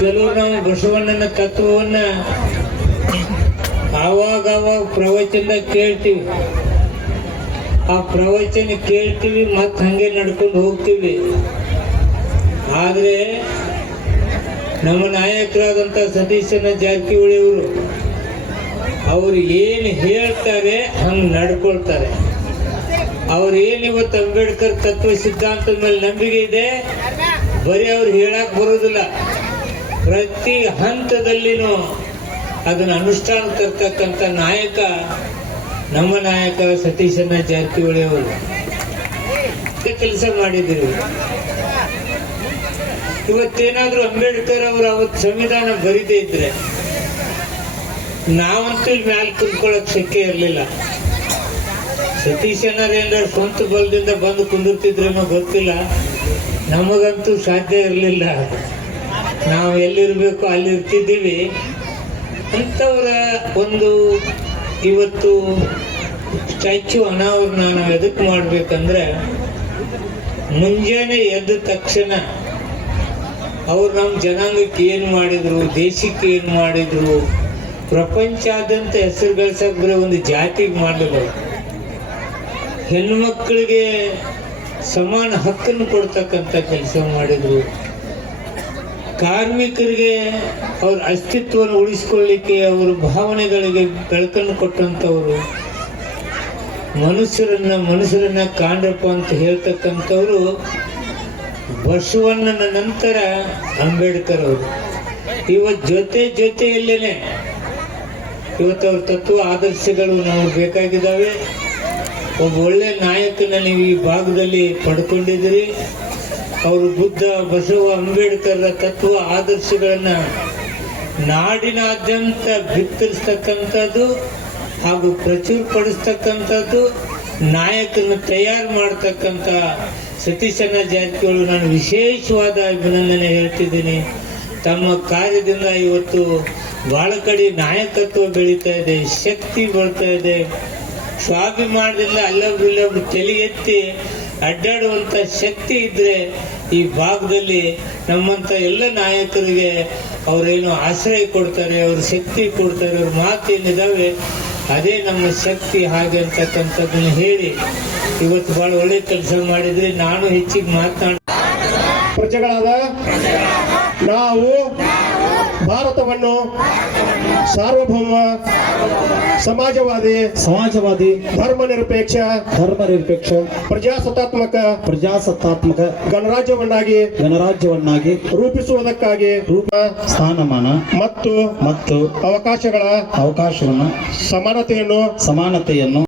ಕೆಲವು ನಾವು ಬಸವಣ್ಣನ ತತ್ವವನ್ನ ಆವಾಗ ಪ್ರವಚನ ಕೇಳ್ತೀವಿ. ಆ ಪ್ರವಚನ ಕೇಳ್ತೀವಿ, ಮತ್ತೆ ಹಂಗೆ ನಡ್ಕೊಂಡು ಹೋಗ್ತೀವಿ. ಆದ್ರೆ ನಮ್ಮ ನಾಯಕರಾದಂಥ ಸತೀಶಣ್ಣ ಜಾರಕಿಹೊಳಿ ಅವರು ಏನು ಹೇಳ್ತಾರೆ ಹಂಗೆ ನಡ್ಕೊಳ್ತಾರೆ. ಅವ್ರು ಏನಿವತ್ತು ಅಂಬೇಡ್ಕರ್ ತತ್ವ ಸಿದ್ಧಾಂತದ ಮೇಲೆ ನಂಬಿಕೆ ಇದೆ, ಬರೀ ಅವ್ರು ಹೇಳಕ್ ಬರೋದಿಲ್ಲ, ಪ್ರತಿ ಹಂತದಲ್ಲಿನೂ ಅದನ್ನು ಅನುಷ್ಠಾನ ತರ್ತಕ್ಕಂಥ ನಾಯಕ ನಮ್ಮ ನಾಯಕ ಸತೀಶಣ್ಣ ಜಾರಕಿಹೊಳಿ ಅವರು. ಕೆಲಸ ಮಾಡಿದ್ದೀವಿ. ಇವತ್ತೇನಾದ್ರೂ ಅಂಬೇಡ್ಕರ್ ಅವರು ಅವತ್ತು ಸಂವಿಧಾನ ಬರೀದೇ ಇದ್ರೆ ನಾವಂತೂ ಇಲ್ಲಿ ಮ್ಯಾಲೆ ಕುಂತ್ಕೊಳ್ಳಕ್ ಶಕ್ಯ ಇರಲಿಲ್ಲ. ಸತೀಶಣ್ಣರೇಂದ್ರ ಸ್ವಂತ ಬಲದಿಂದ ಬಂದು ಕುಂದಿರ್ತಿದ್ರೇನೋ ಗೊತ್ತಿಲ್ಲ, ನಮಗಂತೂ ಸಾಧ್ಯ ಇರಲಿಲ್ಲ. ನಾವು ಎಲ್ಲಿರ್ಬೇಕು ಅಲ್ಲಿ ಇರ್ತಿದ್ದೀವಿ. ಅಂಥವ್ರ ಒಂದು ಇವತ್ತು ಸ್ಟ್ಯಾಚ್ಯು ಅನಾವರಣ ನಾವು ಎದಕ್ಕೆ ಮಾಡ್ಬೇಕಂದ್ರೆ, ಮುಂಜಾನೆ ಎದ್ದ ತಕ್ಷಣ ಅವ್ರು ನಮ್ಮ ಜನಾಂಗಕ್ಕೆ ಏನು ಮಾಡಿದ್ರು, ದೇಶಕ್ಕೆ ಏನು ಮಾಡಿದ್ರು, ಪ್ರಪಂಚಾದ್ಯಂತ ಹೆಸರು ಗಳಿಸಕ್ ಬರೀ ಒಂದು ಜಾತಿಗೆ ಮಾಡಲಿಲ್ಲ. ಹೆಣ್ಣು ಮಕ್ಕಳಿಗೆ ಸಮಾನ ಹಕ್ಕನ್ನು ಕೊಡ್ತಕ್ಕಂಥ ಕೆಲಸ ಮಾಡಿದ್ರು. ಕಾರ್ಮಿಕರಿಗೆ ಅವ್ರ ಅಸ್ತಿತ್ವವನ್ನು ಉಳಿಸ್ಕೊಳ್ಳಿಕ್ಕೆ ಅವರ ಭಾವನೆಗಳಿಗೆ ಬೆಳಕನ್ನು ಕೊಟ್ಟಂಥವ್ರು. ಮನುಷ್ಯರನ್ನ ಕಾಂಡ್ರಪ್ಪ ಅಂತ ಹೇಳ್ತಕ್ಕಂಥವ್ರು ಬಸವಣ್ಣನ ನಂತರ ಅಂಬೇಡ್ಕರ್ ಅವರು. ಇವತ್ತು ಜೊತೆಯಲ್ಲೇನೆ ಇವತ್ತು ಅವ್ರ ತತ್ವ ಆದರ್ಶಗಳು ನಾವು ಬೇಕಾಗಿದ್ದಾವೆ. ಒಬ್ಬ ಒಳ್ಳೆ ನಾಯಕನ ನೀವು ಈ ಭಾಗದಲ್ಲಿ ಪಡ್ಕೊಂಡಿದ್ದೀರಿ. ಅವರು ಬುದ್ಧ, ಬಸವ, ಅಂಬೇಡ್ಕರ್ ತತ್ವ ಆದರ್ಶಗಳನ್ನ ನಾಡಿನಾದ್ಯಂತ ಬಿತ್ತರಿಸ್ತಕ್ಕಂಥದ್ದು ಹಾಗೂ ಪ್ರಚುರಪಡಿಸ್ತಕ್ಕಂಥದ್ದು, ನಾಯಕನ ತಯಾರು ಮಾಡ್ತಕ್ಕಂಥ ಸತೀಶಣ್ಣ ಜಾರಕಿಹೊಳಿ ನಾನು ವಿಶೇಷವಾದ ಅಭಿನಂದನೆ ಹೇಳ್ತಿದ್ದೀನಿ. ತಮ್ಮ ಕಾರ್ಯದಿಂದ ಇವತ್ತು ಬಹಳ ಕಡೆ ನಾಯಕತ್ವ ಬೆಳೀತಾ ಇದೆ, ಶಕ್ತಿ ಬರ್ತಾ ಇದೆ. ಸ್ವಾಭಿಮಾನದಿಂದ ಅಲ್ಲೊಬ್ರು ತಲೆ ಎತ್ತಿ ಅಡ್ಡಾಡುವಂತ ಶಕ್ತಿ ಇದ್ರೆ ಈ ಭಾಗದಲ್ಲಿ ನಮ್ಮಂತ ಎಲ್ಲ ನಾಯಕರಿಗೆ ಅವರೇನು ಆಶ್ರಯ ಕೊಡ್ತಾರೆ, ಅವ್ರ ಶಕ್ತಿ ಕೊಡ್ತಾರೆ, ಅವ್ರ ಮಾತೇನಿದಾವೆ ಅದೇ ನಮ್ಮ ಶಕ್ತಿ. ಹಾಗೆ ಅಂತಕ್ಕಂಥದ್ದನ್ನು ಹೇಳಿ ಇವತ್ತು ಬಹಳ ಒಳ್ಳೆ ಕೆಲಸ ಮಾಡಿದ್ರೆ ನಾನು ಹೆಚ್ಚಿಗೆ ಮಾತನಾಡ ಪ್ರಜೆಗಳಾದ ನಾವು ಭಾರತವನ್ನು ಸಾರ್ವಭೌಮ ಸಮಾಜವಾದಿ ಧರ್ಮನಿರಪೇಕ್ಷ ಪ್ರಜಾಸತ್ತಾತ್ಮಕ ಗಣರಾಜ್ಯವನ್ನಾಗಿ ರೂಪಿಸುವುದಕ್ಕಾಗಿ ಸ್ಥಾನಮಾನ ಮತ್ತು ಮತ್ತು ಅವಕಾಶಗಳ ಅವಕಾಶವನ್ನು ಸಮಾನತೆಯನ್ನು